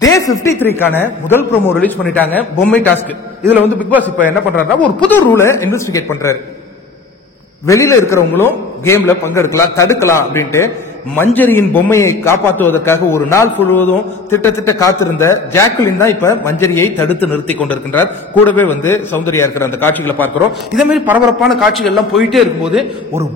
டே 53க்கான முதல் promo release பண்ணிட்டாங்க. பொம்மை டாஸ்க். இதுல வந்து பிக் பாஸ் இப்ப என்ன பண்றாருன்னா ஒரு புது ரூலை இன்வெஸ்டிகேட் பண்றாரு. வெளியில இருக்கிறவங்களும் கேம்ல பங்கெடுக்கலாம், தடுக்கலாம் அப்படின்ட்டு மஞ்சரியின் பொம்மையை காப்பாற்றுவதற்காக ஒரு நாள் முழுவதும் திட்டத்திட்ட காத்திருந்த ஜாக்குலின் தான் இப்ப மஞ்சரியை தடுத்து நிறுத்தி கொண்டிருக்கின்றார். கூடவே வந்து சௌந்தர்யா இருக்கிற அந்த காட்சிகளை பார்க்கிறோம். இதே மாதிரி பரபரப்பான காட்சிகள் எல்லாம் போயிட்டே இருக்கும்போது ஒரு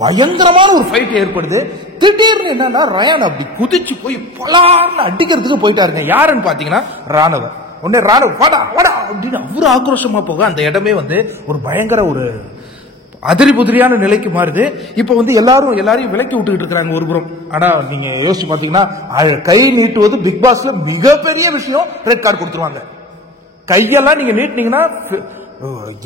பயங்கரமான ஒரு ஃபைட் ஏற்படுது. திடீர்னு என்னன்னா ரயான் அப்படி குதிச்சு போய் பலார்னு அடிக்கிறதுக்கு போயிட்டாருங்க. யாருன்னு பாத்தீங்கன்னா ராணவ. உடனே ராணவ வாடா வாடா அப்படின்னு அவரு ஆக்ரோஷமா போக அந்த இடமே வந்து ஒரு பயங்கர ஒரு அதிரி புதிரியான நிலைக்கு மாறுது. இப்ப வந்து எல்லாரையும் விலக்கி விட்டுக்கிட்டு இருக்காங்க ஒரு புறம். ஆனா நீங்க யோசிச்சு பாத்தீங்கன்னா கை நீட்டுவது பிக் பாஸ்ல மிகப்பெரிய விஷயம். ரெட் கார்டு கொடுத்துருவாங்க. கையெல்லாம் நீங்க நீட்டினீங்கன்னா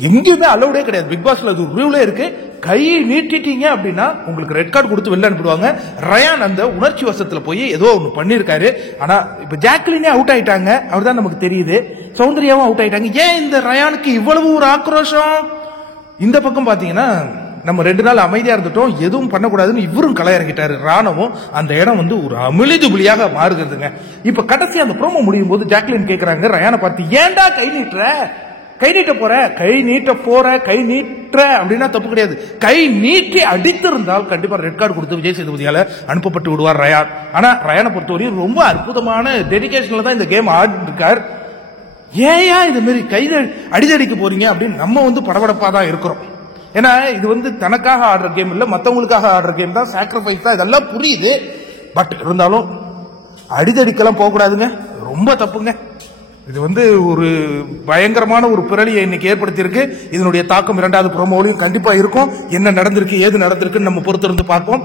எங்கேயுமே அலௌடே கிடையாது. பிக் பாஸ்ல அது ரூலே இருக்கு. கையை நீட்டிட்டீங்க அப்படின்னா உங்களுக்கு ரெட் கார்டு கொடுத்து வெளில அனுப்பிடுவாங்க. ரயான் அந்த உணர்ச்சி வசத்துல போய் ஏதோ ஒண்ணு பண்ணிருக்காரு. ஆனா இப்ப ஜாக்லினே அவுட் ஆயிட்டாங்க. அவர்தான் நமக்கு தெரியுது. சௌந்தர்யாவும் அவுட் ஆயிட்டாங்க. ஏன் இந்த ரயானுக்கு இவ்வளவு ஒரு ஆக்ரோஷம்? இந்த பக்கம் பாத்தீங்கன்னா நம்ம 2 நாள் அமைதியா இருந்துட்டோம், எதுவும் பண்ணக்கூடாதுன்னு இவரும் களை இறங்கிட்டாரு. ராணுவம் அந்த இடம் வந்து ஒரு அமிழிதுபுலியாக மாறுகிறதுங்க. இப்ப கடைசி அந்த ப்ரோமோ முடியும் போது ஜாக்லின் கேக்குறாங்க ரயானை பார்த்து, ஏன்டா கை நீட்டுற? கை நீட்ட போற கை நீட்டுற அப்படின்னா தப்பு கிடையாது. கை நீட்டி அடித்திருந்தால் கண்டிப்பா ரெட் கார்டு கொடுத்து விஜய் சேதுபதியால அனுப்பப்பட்டு விடுவார் ரயான். ஆனா ரயானை பொறுத்தவரையும் ரொம்ப அற்புதமான டெடிகேஷன்ல தான் இந்த கேம் ஆடி இருக்கார். ஏயா இது மாதிரி கையில அடிதடிக்க போறீங்க அப்படின்னு நம்ம வந்து படபடப்பா தான் இருக்கிறோம். ஏன்னா இது வந்து தனக்காக ஆடுற கேம் இல்ல, மத்தவங்களுக்காக ஆடுற கேம் தான், சாக்ரிஃபைஸ் தான், இதெல்லாம் புரியுது. பட் இருந்தாலும் அடிதடிக்கெல்லாம் போக கூடாதுங்க, ரொம்ப தப்புங்க. இது வந்து ஒரு பயங்கரமான ஒரு பிறலியை இன்னைக்கு ஏற்படுத்தி இருக்கு. இதனுடைய தாக்கம் 2வது ப்ரோமோலையும் கண்டிப்பா இருக்கும். என்ன நடந்திருக்கு ஏது நடந்திருக்குன்னு நம்ம பொறுத்திருந்து பார்ப்போம்.